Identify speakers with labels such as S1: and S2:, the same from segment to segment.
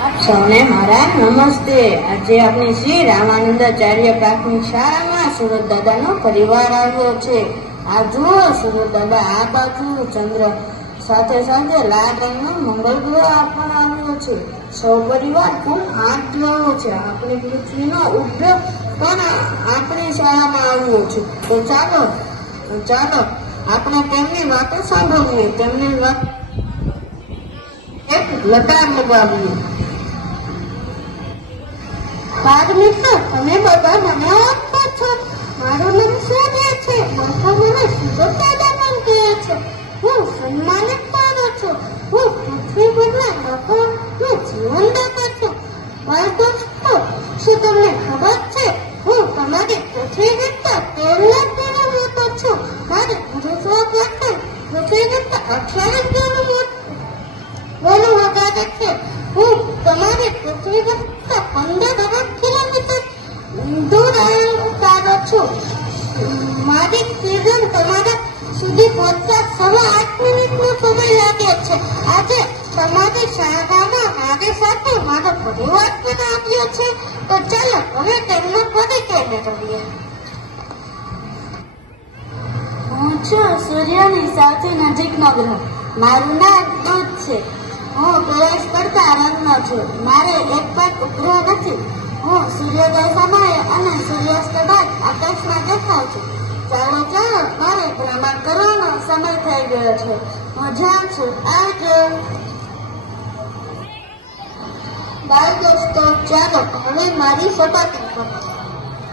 S1: સૌને મારા નમસ્તે. આજે આપણે શ્રી રામાનંદાચાર્ય પ્રાથમિક શાળામાં સુરત દાદાનો પરિવાર આવ્યો છે. આ જુઓ, સુરત દાદા, આ બાજુ ચંદ્ર. સાથે સાથે લાલ રંગનો મંગળ આવ્યો છે. સૌ પરિવાર કુલ આઠ ગ્રહો છે. આપણી પૃથ્વીનો ઉપયોગ પણ આપણી શાળામાં આવ્યો છે. તો ચાલો ચાલો, આપણે તેમની વાતો સાંભળીએ. તેમની વાત એક લટાર લગાવીએ. બાળ મિત્રો તમે બધા મને ઓળખો છો. મારું નામ સૂર્ય છે. લોકો મને સુરત દાદા પણ કહે છે. હું સન્માનિત કરું છું. હું પૃથ્વી પરના લોકોનું જીવન દાતા છું. બાળ શું તમને ખબર છે? હું તમારી પૃથ્વી કરતા સુધી પહોંચતા સવા આઠ મિનિટનો સમય લાગે છે. આજે તમારી શાળામાં મારી સાથે મારો પરિવાર પણ આવ્યો છે. તો ચાલો હવે તેમનો પરિચય મેળવીએ. હું છું સૂર્યની સૌથી નજીકનો ગ્રહ. મારું નામ દૂધ છે. હું પ્રવેશ કરતા રંગનો છું. મારે એક પણ ઉપગ્રહ નથી. હું સૂર્યોદય સમયે અને સૂર્યાસ્ત બાદ આકાશમાં દેખાઉં છું. ચાલો ચાલો મારે ભ્રમણ કરવાનો સમય થઈ ગયો છે. હું જાઉં છું. આવજો. બાય દોસ્તો, ચાલો, હવે મારી સપાટી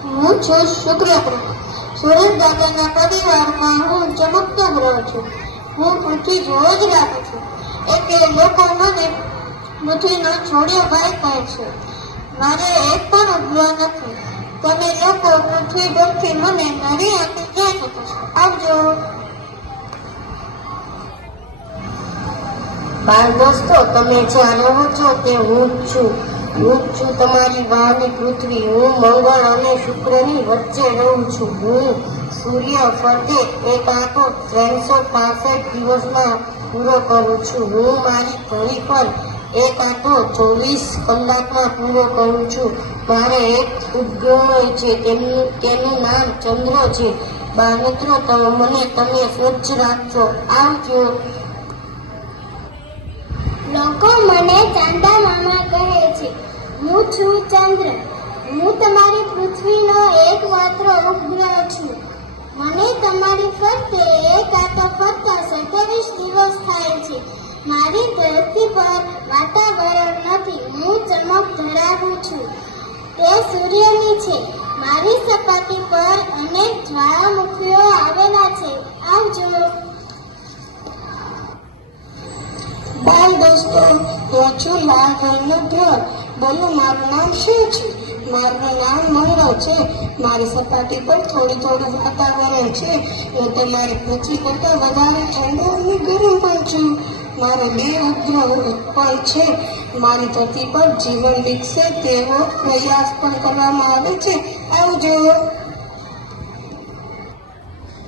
S1: હું છું શુક્ર ગ્રહ સુરેશ દાદાના પરિવારમાં હું ચમકતો ગ્રહ છું. હું પૃથ્વી જોવો જ રાખું છું. એટલે લોકો મને પૃથ્વીનો છોડ્યો ભાઈ કહે છે. મારે એક પણ ઉપગ્રહ નથી. તમે લોકો પૃથ્વી પરથી મને મારી જોઈ શકો આવજો. બાળ દોસ્તો, તમે જ્યાં રહો છો તે હું છું. હું છું તમારી વાહની પૃથ્વી. હું મંગળ અને શુક્રની વચ્ચે રહું છું. હું સૂર્ય ફરતે એક આંખો ત્રણસો પાસઠ દિવસમાં પૂરો કરું છું. હું મારી ઘડી પર એક આંખો ચોવીસ કલાકમાં પૂરો કરું છું. એક ઉપગ્રહ છે તેનું તેનું નામ ચંદ્ર છે. બા, મિત્રો તમે મને તમે સ્વચ્છ રાખજો. આવજો
S2: લોકો મને ચાંદા મામા કહે છે, હું છું ચંદ્ર. હું તમારી પૃથ્વીનો એકમાત્ર ઉપગ્રહ છું. મને તમારી ફરતે એક આતા ફરતા સત્યાવીસ દિવસ થાય છે. મારી ધરતી પર વાતાવરણ નથી. હું ચમક ધરાવું છું. તે સૂર્યની છે. મારી સપાટી પર અનેક જ્વાળામુખીઓ આવેલા છે. આવજો
S1: બાય દોસ્તો હું છું લાલ રંગનું ઘર. બોલો, મારું નામ શું છે? મારું નામ મંગળ છે. મારી સપાટી પર થોડું થોડું વાતાવરણ છે. હું મારી પૃથ્વી કરતાં વધારે ઠંડો અને ગરમ પણ છું. મારે બે ઉપગ્રહ પણ છે. મારી ધરતી પર જીવન વિકસે તેવો પ્રયાસ પણ કરવામાં આવે છે. આવજો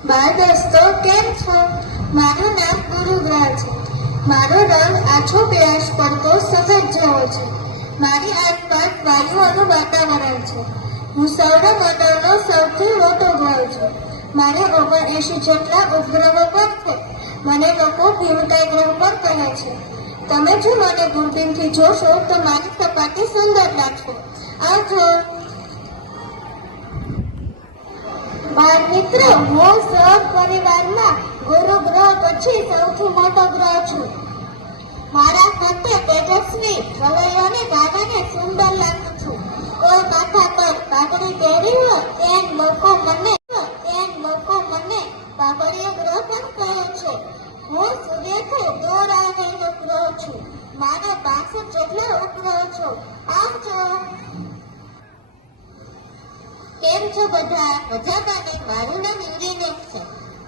S2: બાળ દોસ્તો, કેમ છો? મારું નામ ગુરુગ્રહ છે. મારો રંગ આછો પ્રયાસ પડતો સફેદ જેવો છે. મારી આસપાસ વાયુઓનું વાતાવરણ છે. હું સૌરમંડળનો સૌથી મોટો ગ્રહ છું. મારે ઓગણએંશી જેટલા ઉપગ્રહો પર છે. મને લોકો ભીમકાય ગ્રહ પણ કહે છે. તમે જો મને દૂરબીનથી જોશો તો મારી સપાટી સુંદર લાગશે. આવજો બાળ મિત્રો, હું સહ પરિવારમાં ગુરુ ગ્રહ પછી સૌથી મોટો ગ્રહ છું. મારા ફરતે તેજસ્વી વલયોને કારણે સુંદર લાગું છું. કોઈ માથા પર પાઘડી પહેરી હોય તેમ લોકો કેમ છો બધા મજામાં મારું નામ યુરેનસ છે.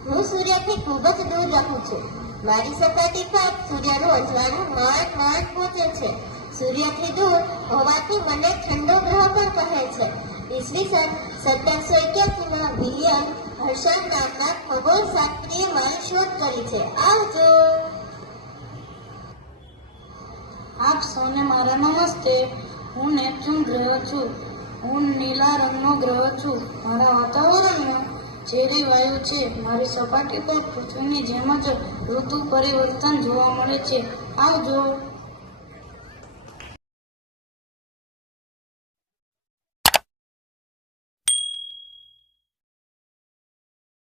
S2: હું સૂર્યથી ખૂબ જ દૂર રહું છું. મારી સપાટી પર સૂર્યનું અજવાળું માંડ માંડ પહોંચે છે. સૂર્યથી દૂર હોવાથી મને ઠંડો ગ્રહ પણ કહે છે. ઈસવીસન સત્તરસો એક્યાસીમાં વિલિયમ હર્ષલ નામના ખગોળશાસ્ત્રીએ શોધ કરી છે. આવજો.
S1: આપ સૌને
S3: મારા નમસ્તે. હું નેપચ્યુન ગ્રહ છું. હું નીલા રંગનો ગ્રહ છું. મારા વાતાવરણમાં ઝેરી વાયુ છે, મારી સપાટી પર પૃથ્વીની જેમ જ ઋતુ પરિવર્તન જોવા મળે છે. આવજો